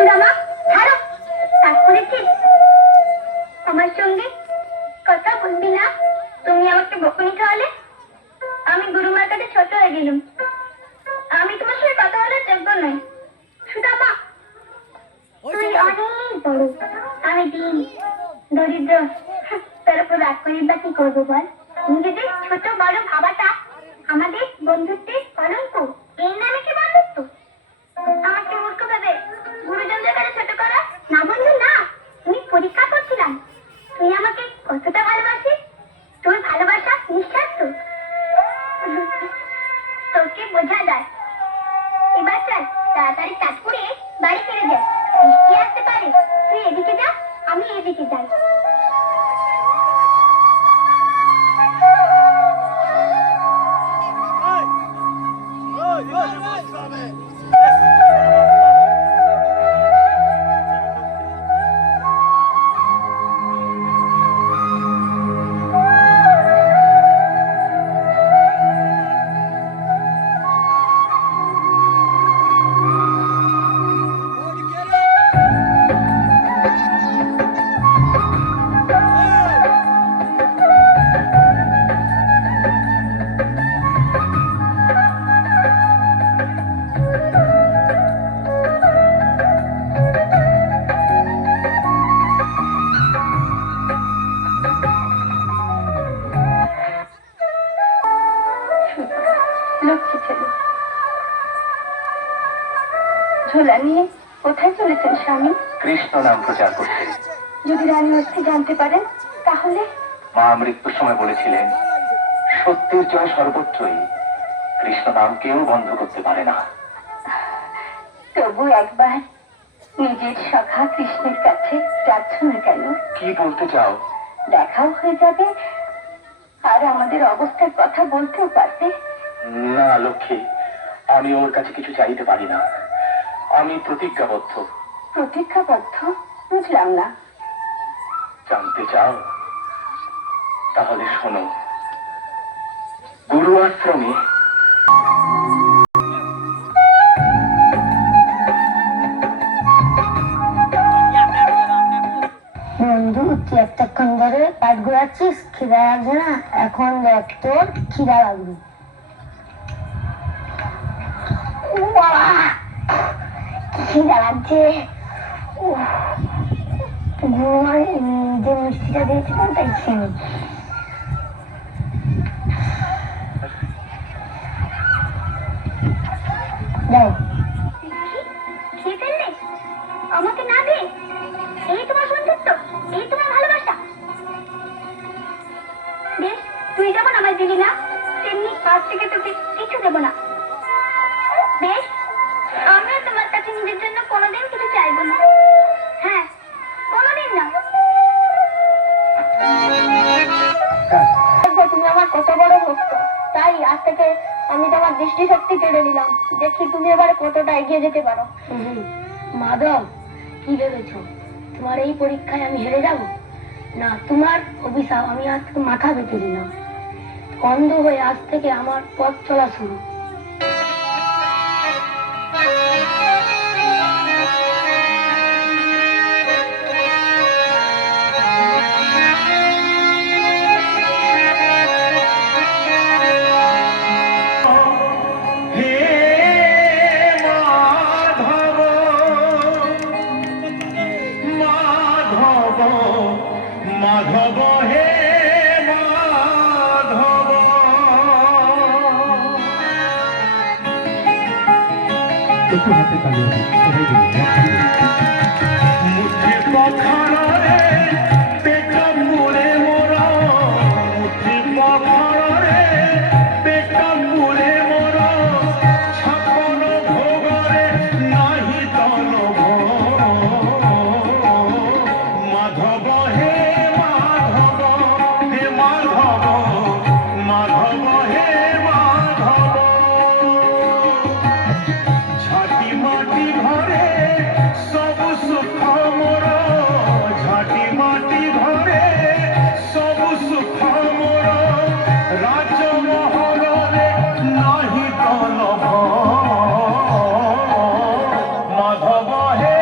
সুদামা, ছাড়ো। কাজ করেছিস আমার সঙ্গে? কথা বলবি না? তুমি আমাকে বকুনি খাওয়ালে, আমি গুরুমার কাছে ছোট হয়ে গেলাম। আমি তোমার সাথে কথা বলার যোগ্য নই। সুদামা, তুই অনেক বড়, আমি দিন দরিদ্র। তার উপর রাগ করে বা কি করবো বল? নিজেদের ছোট বড় ভাবাটা আমাদের বন্ধুত্বের কলঙ্ক। এই নামে কি বন্ধুত্ব? আমাকে মূর্খ ভেবে গুরুজনদের কাছে ছোট করা? না বন্ধু না, আমি পরীক্ষা করছিলাম তুই আমাকে কতটা ভালোবাসিস। তোর ভালোবাসা নিঃস্বার্থ, তোকে বোঝা যায়। এবার চল তাড়াতাড়ি কাজ করে বাড়ি ফিরে যাই, বৃষ্টি আসতে পারে। তুই এদিকে যা, আমি এদিকে যাই। লক্ষ্মী ছেলে, ঝোলা নিয়ে কোথায় চলেছেন স্বামী? কৃষ্ণ নাম প্রচার করতে। যদি রানী অস্থি জানতে পারেন তাহলে? মা মৃত্যুর সময় বলেছিলেন, সত্যের জয় সর্বত্রই, কৃষ্ণ নাম কেউ বন্ধ করতে পারে না। তবু একবার নিজের সখা কৃষ্ণের কাছে যাচ্ছ না কেন? কি বলতে চাও? দেখাও হয়ে যাবে, আর আমাদের অবস্থার কথা বলতেও পারবে। না লক্ষ্মী, আমি ওর কাছে কিছু চাইতে পারি না। আমি প্রতিজ্ঞাবদ্ধ। প্রতিজ্ঞাবদ্ধ? বুঝলাম না। জানতে চাও? তাহলে শোনো। গুরু আশ্রমে বন্ধু, তুই এতক্ষণ ধরে কাঠ ঘোরাচ্ছিস, খিদা লাগছে না? এখন দেখ তোর খিদা লাগবে। খিদা লাগছে। গুরুমার যে মিষ্টিটা দিয়েছিলাম তাই খেয়ে। আমাকে না দে, এই তোমার বন্ধুত্ব, এই তোমার ভালোবাসা? বেশ, তুই যেমন আমায় দিলি না, তেমনি আজ থেকে তোকে কিছু দেব না। বেশ, আমিও তোমার কাছে নিজের জন্য কোনোদিন কিছু চাইবো না। হ্যাঁ, কোনোদিন না। তুমি আমার কত বড় ভক্ত, তাই আজ থেকে আমি তোমার দৃষ্টিশক্তি কেড়ে নিলাম। দেখি তুমি এবারে কতটা এগিয়ে যেতে পারো। মাধব, কি ভেবেছ তোমার এই পরীক্ষায় আমি হেরে যাব? না, তোমার অভিশাপ আমি আজ থেকে মাথা পেতে দিলাম। অন্ধ হয়ে আজ থেকে আমার পথ চলা শুরু। মাধব হে মাধব, একটু হাতে তালি মুঠি পখারে পেটা পুরে মোরা, মুঠি পখারে পেটা পুরে মোরা, ছাপন ভোগরে নাহি তল মাধব হে মাধব, হে মাধব, মাধব হে মাধব। ঝাঁটি মাটি ঘরে সব সুখ মোর, ঝাঁটি মাটি ঘরে সব সুখ মোর, রাজমহলরে নাহি তলভ মাধব হে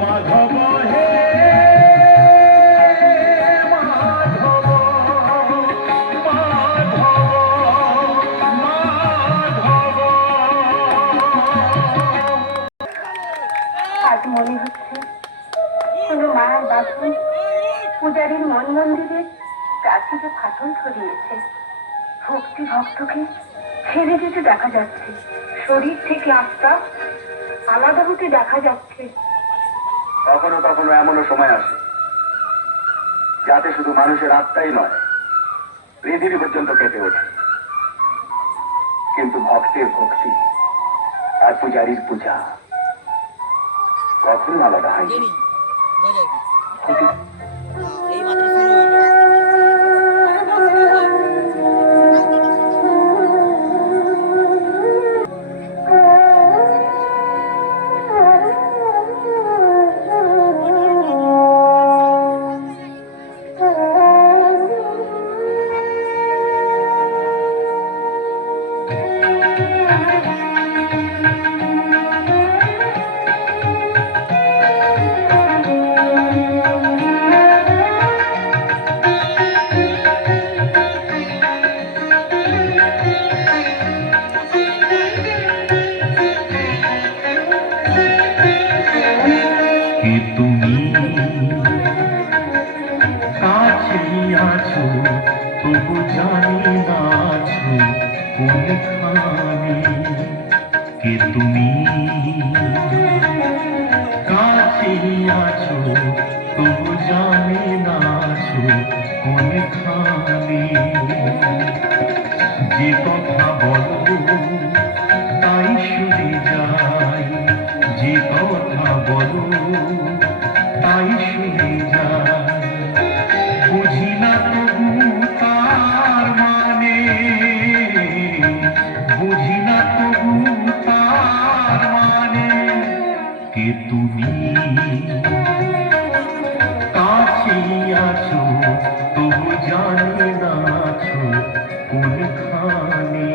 মাধব হে মাধব মাধব মাধব। আজ মনে হচ্ছে কোনো মায়ের বাথরুম পূজারীর মন মন্দিরে প্রাচীরে ফাটল ধরিয়েছে। ভক্তি ভক্তকে ছেড়ে যেতে দেখা যাচ্ছে, শরীর থেকে আত্মা আলাদা হতে দেখা যাচ্ছে। কখনো কখনো এমনও সময় আসে যাতে শুধু মানুষের আত্মাই নয়, পৃথিবী পর্যন্ত কেঁপে ওঠে। কিন্তু ভক্তের ভক্তি আর পূজারীর পূজা কখনো আলাদা হয়নি। এইমাত্র শুরু হইলো। কে তুমি কাছে আছো তবু জানি না আছো কোনখানে। কে তুমি কাছে আছো তবু জানি না আছো কোনখানে। যে কথা বলো তাই শুনে যাই, যে কথা বলো তাই শুনে যাই। বুঝি না তবু তার মানে, বুঝি না তবু তার মানে। কে তুমি কাছে আছো তবু জানি না আছো কোনখানে।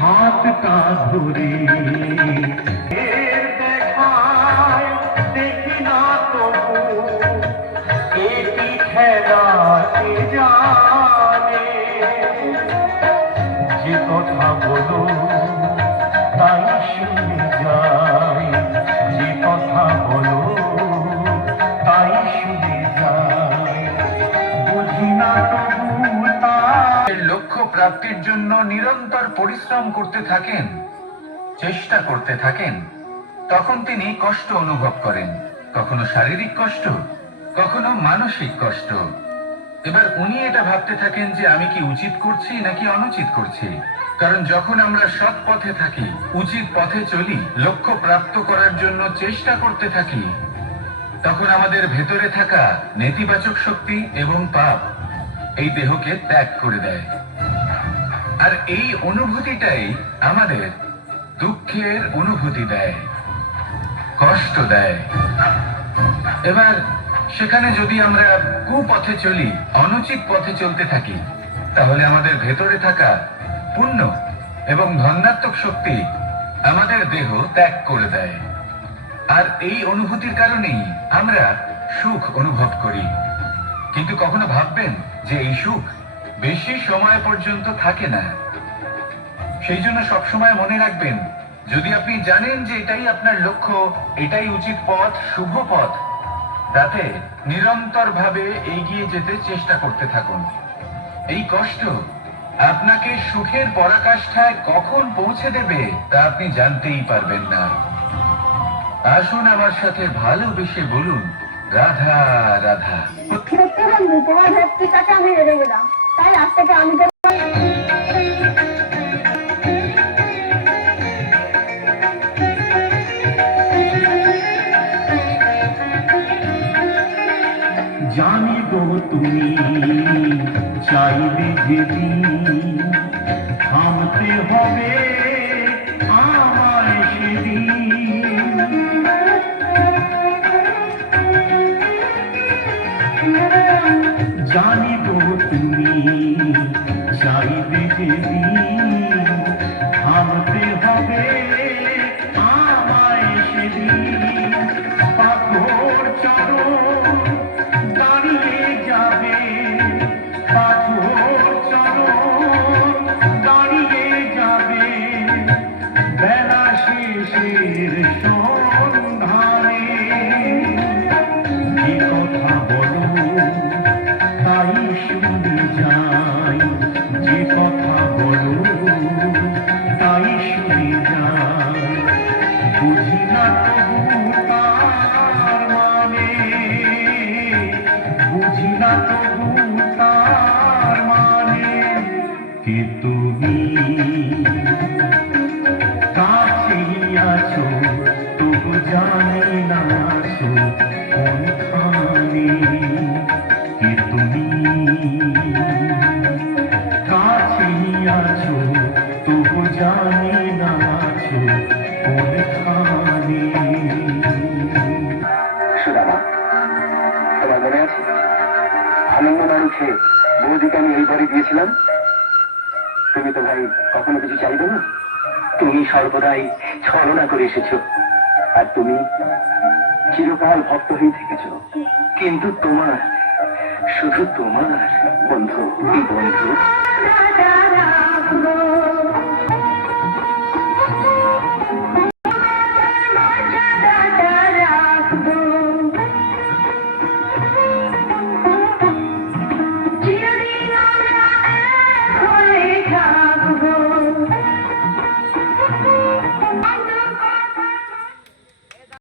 হাতটা ধরে এর দেখায় দেখি না তবু এটি খেলা কে জানে। যে কথা বলো তাই শুনে যাই, যে কথা বলো তাই শুনে যাই। বুঝি না তবু তার লক্ষ্য প্রাপ্তির জন্য নিরন্তর পরিশ্রম করতে থাকেন, চেষ্টা করতে থাকেন, তখন তিনি কষ্ট অনুভব করেন, কখনো শারীরিক কষ্ট, কখনো মানসিক কষ্ট। এবার উনি এটা ভাবতে থাকেন যে আমি কি উচিত করছি নাকি অনুচিত করছি। কারণ যখন আমরা সৎ পথে থাকি, উচিত পথে চলি, লক্ষ্য প্রাপ্ত করার জন্য চেষ্টা করতে থাকি, তখন আমাদের ভেতরে থাকা নেতিবাচক শক্তি এবং পাপ এই দেহকে ত্যাগ করে দেয়। আর এই অনুভূতিটাই আমাদের দুঃখের অনুভূতি দেয়, কষ্ট দেয়। এবার সেখানে যদি আমরা কুপথে চলি, অনুচিত পথে চলতে থাকি, তাহলে আমাদের ভেতরে থাকা পুণ্য এবং ধনাত্মক শক্তি আমাদের দেহ ত্যাগ করে দেয়। আর এই অনুভূতির কারণেই আমরা সুখ অনুভব করি। কিন্তু কখনো ভাববেন যে এই সুখ বেশি সময় পর্যন্ত থাকে না। সেই জন্য সবসময় মনে রাখবেন, যদি আপনি জানেন যে এটাই আপনার লক্ষ্য, এটাই উচিত পথ, শুভ পথ, তাতে নিরন্তর ভাবে এগিয়ে যেতে চেষ্টা করতে থাকুন। এই কষ্ট আপনাকে সুখের পরাকাষ্ঠায় কখন পৌঁছে দেবে তা আপনি জানতেই পারবেন না। আসুন আমার সাথে ভালোবেসে বলুন, রাধা রাধা। সত্যি বন্ধু, তোমার ভক্তির কাছে আমি হেরে গেলাম, তাই আজ থেকে আমি জানিব তুমি চাইবে যেদিন থামতে হবে আমায় সেদিন। জানিব তুমি চাইবে যেদিন থামতে হবে আমায় সেদিন। পাথর চরণ দাঁড়িয়ে যাবে, পাথর চরণ দাঁড়িয়ে যাবে বেলা শেষের সন্ধানে। যে কথা বলো তাই শুনে যাই, যে কথা বলো তাই শুনে যাই। বুঝি না তবু তার মানে, বুঝি না তবু তার মানে। কে তুমি কাছেই আছো তবু জানি না আছো কোনখানে। কে তুমি কাছেই আছো তবু জানি না আছো কোনখানে। সুদামা, তোমার মনে আছে আনন্দ মানুষে বৌদিকে আমি এই বাড়ি দিয়েছিলাম? তুমি তো ভাই কখনো কিছু চাইবে না, তুমি সর্বদাই ছলনা করে এসেছো, আর তুমি চিরকাল ভক্ত হয়ে থেকেছ। কিন্তু তোমার, শুধু তোমার বন্ধু বন্ধু